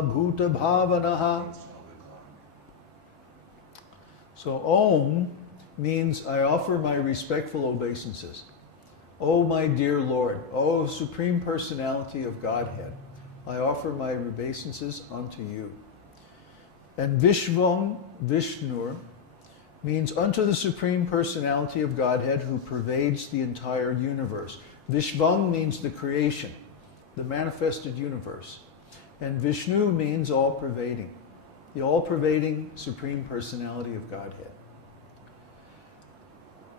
bhuta bhavanaha. So Om means I offer my respectful obeisances. O my dear Lord, O Supreme Personality of Godhead, I offer my obeisances unto you. And Vishvam, Vishnur, means unto the Supreme Personality of Godhead who pervades the entire universe. Vishvam means the creation, the manifested universe. And Vishnu means all-pervading, the all-pervading Supreme Personality of Godhead.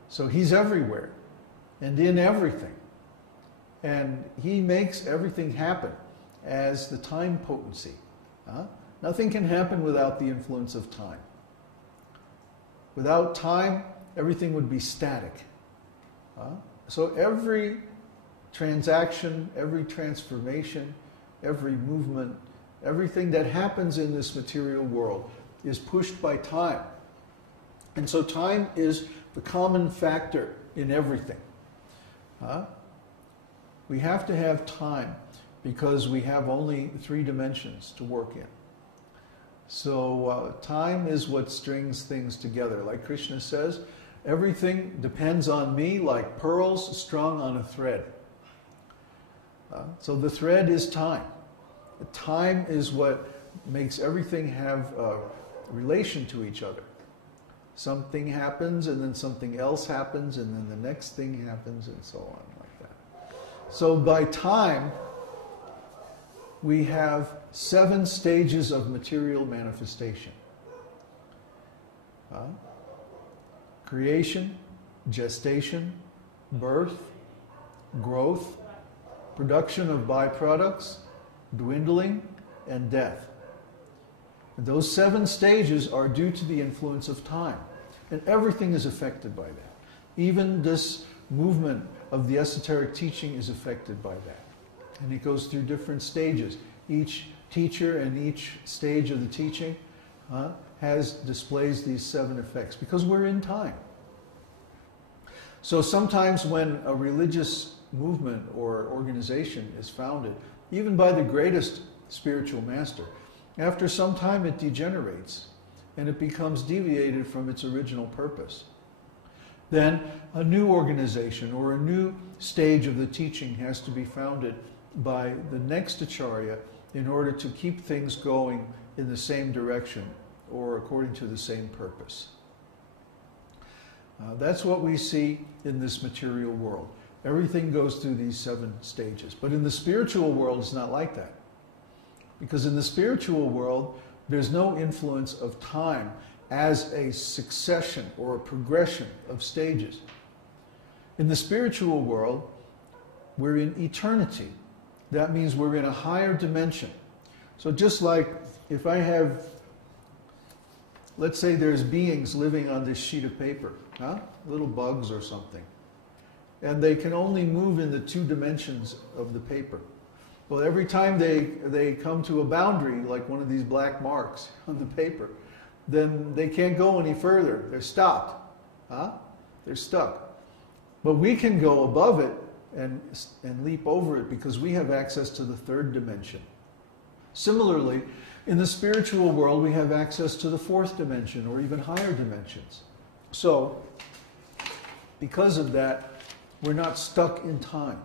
So He's everywhere and in everything. And He makes everything happen as the time potency. Nothing can happen without the influence of time. Without time, everything would be static. So every transaction, every transformation, every movement, everything that happens in this material world is pushed by time. And so time is the common factor in everything. We have to have time because we have only 3 dimensions to work in. So time is what strings things together. Like Krishna says, everything depends on me like pearls strung on a thread. So the thread is time. Time is what makes everything have a relation to each other. Something happens and then something else happens and then the next thing happens and so on like that. So by time, we have 7 stages of material manifestation. Creation, gestation, birth, growth, production of byproducts, dwindling, and death. And those 7 stages are due to the influence of time. And everything is affected by that. Even this movement of the esoteric teaching is affected by that. And it goes through different stages. Each teacher and each stage of the teaching displays these 7 effects because we're in time. So sometimes when a religious movement or organization is founded, even by the greatest spiritual master, after some time it degenerates and it becomes deviated from its original purpose. Then a new organization or a new stage of the teaching has to be founded by the next acharya in order to keep things going in the same direction or according to the same purpose. That's what we see in this material world. Everything goes through these 7 stages. But in the spiritual world, it's not like that. Because in the spiritual world, there's no influence of time as a succession or a progression of stages. In the spiritual world, we're in eternity. That means we're in a higher dimension. So just like if I have, let's say there's beings living on this sheet of paper, little bugs or something, and they can only move in the 2 dimensions of the paper. Well, every time they come to a boundary, like one of these black marks on the paper, then they can't go any further. They're stopped. They're stuck. But we can go above it and leap over it because we have access to the 3rd dimension. Similarly, in the spiritual world, we have access to the 4th dimension or even higher dimensions. So, because of that, we're not stuck in time.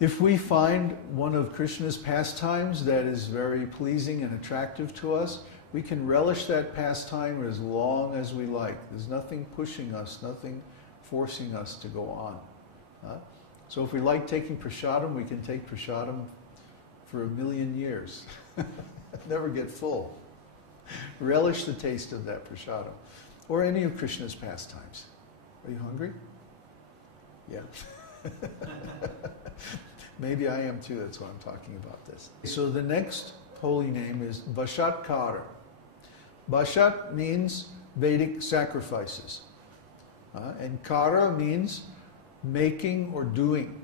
If we find one of Krishna's pastimes that is very pleasing and attractive to us, we can relish that pastime as long as we like. There's nothing pushing us, nothing forcing us to go on. So if we like taking prasadam, we can take prasadam for 1,000,000 years. Never get full. Relish the taste of that prasadam. Or any of Krishna's pastimes. Are you hungry? Yeah. Maybe I am too, that's why I'm talking about this. So the next holy name is Vashatkara. Vashat means Vedic sacrifices. And Kara means making or doing.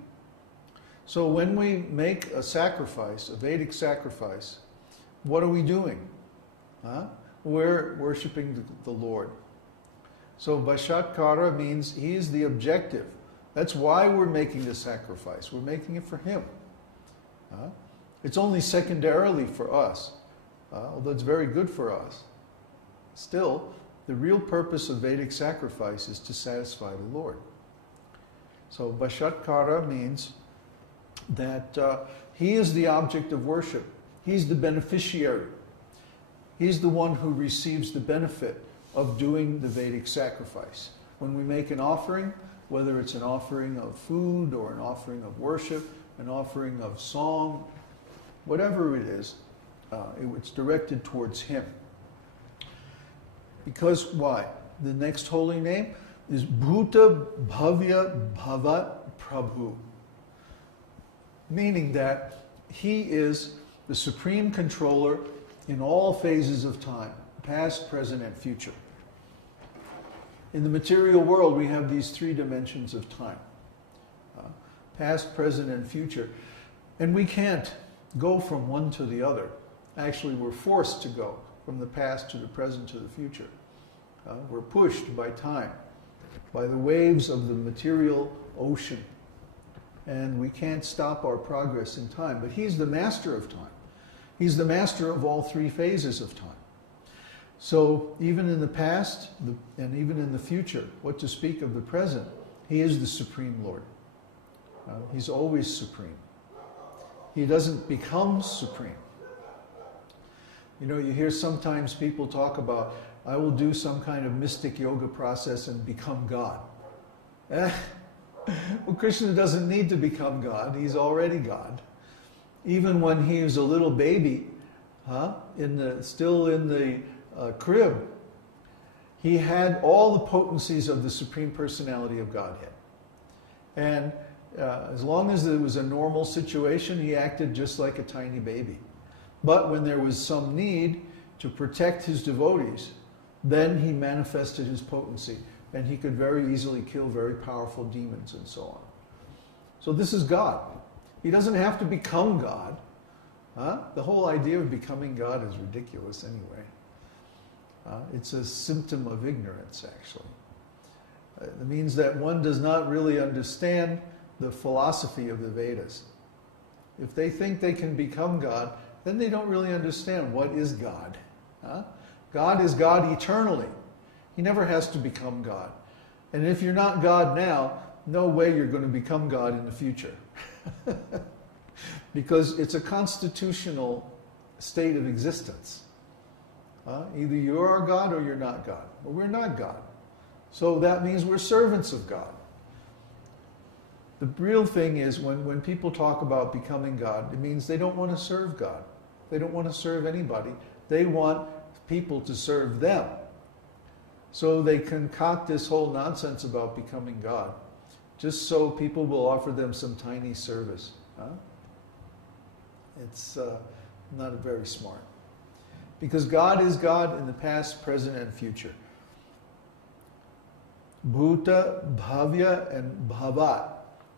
So when we make a sacrifice, a Vedic sacrifice, what are we doing? We're worshiping the Lord. So Vashatkara means He is the objective. That's why we're making the sacrifice. We're making it for Him. It's only secondarily for us, although it's very good for us. Still, the real purpose of Vedic sacrifice is to satisfy the Lord. So Vashatkara means that he is the object of worship. He's the beneficiary. He's the one who receives the benefit of doing the Vedic sacrifice. When we make an offering, whether it's an offering of food or an offering of worship, an offering of song, whatever it is, it's directed towards him. Because why? The next holy name is Bhuta Bhavya Bhavat Prabhu, meaning that he is the supreme controller in all phases of time, past, present, and future. In the material world, we have these three dimensions of time, past, present, and future. And we can't go from one to the other. Actually, we're forced to go from the past to the present to the future. We're pushed by time, by the waves of the material ocean. And we can't stop our progress in time. But he's the master of time. He's the master of all three phases of time. So even in the past and even in the future, what to speak of the present, he is the Supreme Lord. He's always supreme. He doesn't become supreme. You know, you hear sometimes people talk about, I will do some kind of mystic yoga process and become God. Well, Krishna doesn't need to become God. He's already God. Even when he was a little baby, still in the crib, he had all the potencies of the Supreme Personality of Godhead. And as long as it was a normal situation, he acted just like a tiny baby. But when there was some need to protect his devotees, then he manifested his potency, and he could very easily kill very powerful demons and so on. So this is God. He doesn't have to become God. The whole idea of becoming God is ridiculous anyway. It's a symptom of ignorance, actually. It means that one does not really understand the philosophy of the Vedas. If they think they can become God, then they don't really understand what is God. God is God eternally. He never has to become God. And if you're not God now, no way you're going to become God in the future. Because it's a constitutional state of existence. Either you are God or you're not God. But we're not God. So that means we're servants of God. The real thing is when people talk about becoming God, it means they don't want to serve God. They don't want to serve anybody. They want people to serve them. So they concoct this whole nonsense about becoming God, just so people will offer them some tiny service. It's not very smart. Because God is God in the past, present, and future. Bhuta, Bhavya, and Bhavat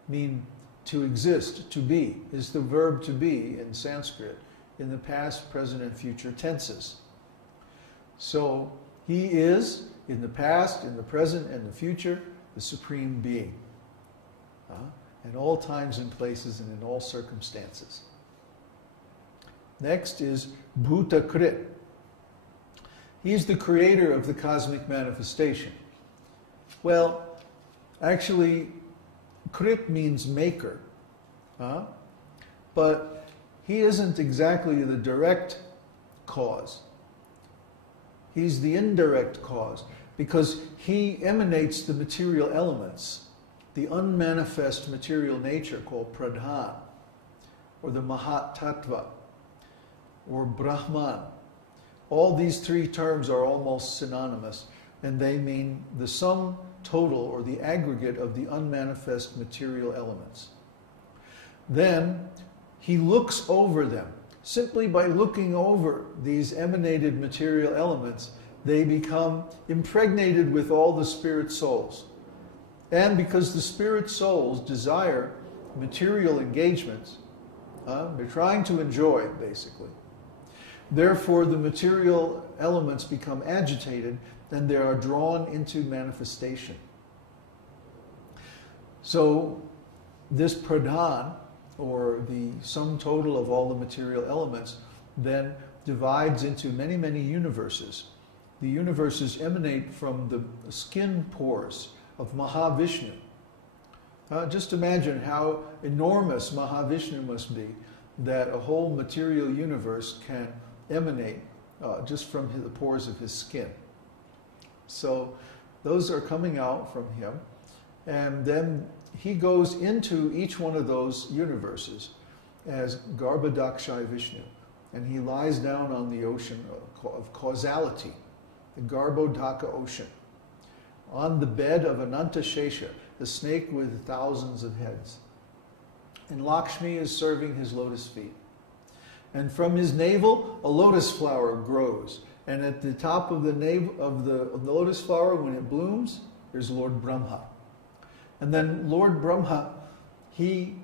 mean to exist, to be, is the verb to be in Sanskrit, in the past, present, and future tenses. So he is, in the past, in the present, and the future, the Supreme Being. In all times and places and in all circumstances. Next is Bhuta Krit. He's the creator of the cosmic manifestation. Well, actually, Krit means maker. But he isn't exactly the direct cause. He's the indirect cause, because he emanates the material elements, the unmanifest material nature called Pradhan, or the Mahat Tattva, or Brahman. All these three terms are almost synonymous, and they mean the sum total or the aggregate of the unmanifest material elements. Then he looks over them. Simply by looking over these emanated material elements, they become impregnated with all the spirit souls. And because the spirit souls desire material engagements, they're trying to enjoy, basically. Therefore, the material elements become agitated and they are drawn into manifestation. So, this Pradhan or the sum total of all the material elements, then divides into many, many universes. The universes emanate from the skin pores of Mahavishnu. Just imagine how enormous Mahavishnu must be, that a whole material universe can emanate just from the pores of his skin. So those are coming out from him, and then he goes into each one of those universes as Garbhodakshaya Vishnu, and he lies down on the ocean of causality, the Garbhodaka ocean, on the bed of Ananta Shesha, the snake with thousands of heads. And Lakshmi is serving his lotus feet. And from his navel, a lotus flower grows. And at the top of the navel of the lotus flower, when it blooms, there's Lord Brahma. And then Lord Brahma, he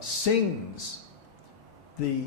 sings the